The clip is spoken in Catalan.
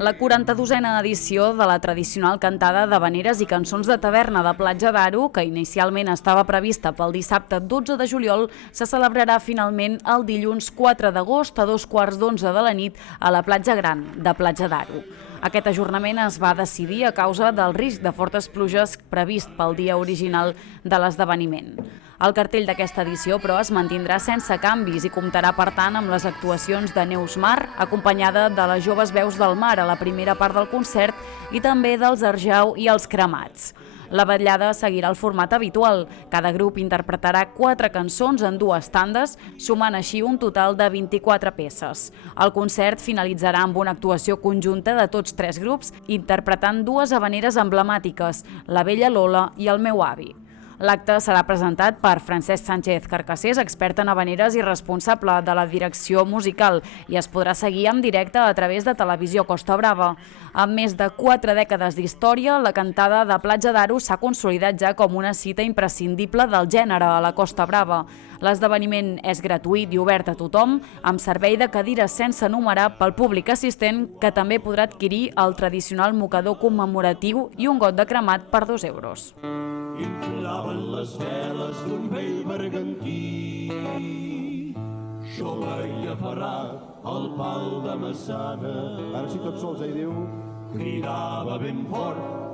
La 42a edició de la tradicional cantada d'havaneres i cançons de taverna de Platja d'Aro, que inicialment estava prevista pel dissabte 12 de juliol, se celebrarà finalment el dilluns 4 d'agost a 11:15 de la nit a la Platja Gran de Platja d'Aro. Aquest ajornament es va decidir a causa del risc de fortes pluges previst pel dia original de l'esdeveniment. El cartell d'aquesta edició, però, es mantindrà sense canvis i comptarà, per tant, amb les actuacions de Neus Mar, acompanyada de les joves veus del mar a la primera part del concert i també dels Arjau i els Cremats. La vetllada seguirà el format habitual. Cada grup interpretarà 4 cançons en 2 tandes, sumant així un total de 24 peces. El concert finalitzarà amb una actuació conjunta de tots 3 grups, interpretant 2 havaneres emblemàtiques, La vella Lola i El meu avi. L'acte serà presentat per Francesc Sánchez Carcassés, expert en havaneres i responsable de la direcció musical, i es podrà seguir en directe a través de Televisió Costa Brava. Amb més de 4 dècades d'història, la cantada de Platja d'Aro s'ha consolidat ja com una cita imprescindible del gènere a la Costa Brava. L'esdeveniment és gratuït i obert a tothom, amb servei de cadires sense numerar pel públic assistent, que també podrà adquirir el tradicional mocador commemoratiu i un got de cremat per 2 euros. Inflaven les veles d'un vell bergantí. Jo veia aferrat al pal de maçana. Ara sí, tots sols, diu. Cridava ben fort